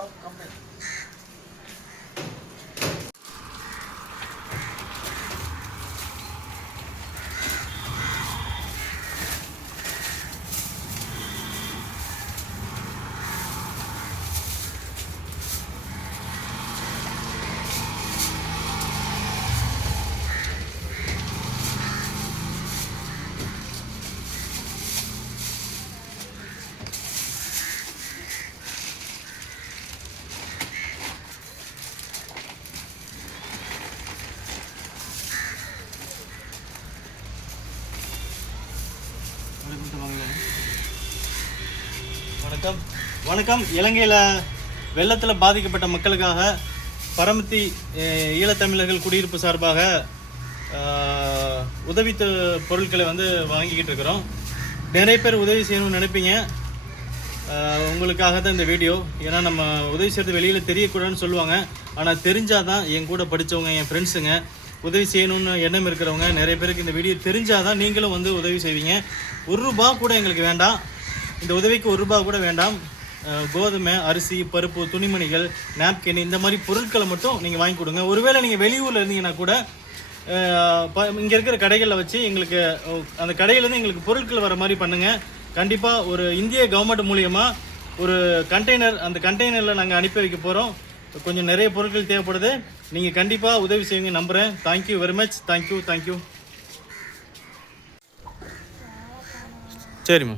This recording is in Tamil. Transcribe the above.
South Campbell. வணக்கம். வணக்கம். இலங்கையில் வெள்ளத்தில் பாதிக்கப்பட்ட மக்களுக்காக பரமத்தி ஈழத்தமிழர்கள் குடியிருப்பு சார்பாக உதவி பொருட்களை வந்து வாங்கிக்கிட்டு இருக்கிறோம். நிறைய பேர் உதவி செய்யணும்னு நினைப்பீங்க. உங்களுக்காக தான் இந்த வீடியோ. ஏன்னா நம்ம உதவி செய்கிறது வெளியில் தெரியக்கூடாதுன்னு சொல்லுவாங்க. ஆனால் தெரிஞ்சால் தான் என் கூட படித்தவங்க என் ஃப்ரெண்ட்ஸுங்க உதவி செய்யணும்னு எண்ணம் இருக்கிறவங்க நிறைய பேருக்கு இந்த வீடியோ தெரிஞ்சால் தான் நீங்களும் வந்து உதவி செய்வீங்க. ஒரு ரூபா கூட எங்களுக்கு வேண்டாம். இந்த உதவிக்கு ஒரு ரூபா கூட வேண்டாம். கோதுமை அரிசி பருப்பு துணிமணிகள் நாப்கின் இந்த மாதிரி பொருட்களை மட்டும் நீங்கள் வாங்கி கொடுங்க. ஒருவேளை நீங்கள் வெளியூரில் இருந்தீங்கன்னா கூட இங்கே இருக்கிற கடைகளில் வச்சு எங்களுக்கு அந்த கடையிலேருந்து எங்களுக்கு பொருட்கள் வர மாதிரி பண்ணுங்கள் கண்டிப்பாக ஒரு இந்திய கவர்மெண்ட் மூலியமாக ஒரு கண்டெய்னர் அந்த கண்டெய்னரில் நாங்கள் அனுப்பி வைக்க போகிறோம் கொஞ்சம் நிறைய பொருட்கள் தேவைப்படுது. நீங்கள் கண்டிப்பாக உதவி செய்வீங்க நம்புகிறேன் thank you very much thank you thank you சரிம்மா.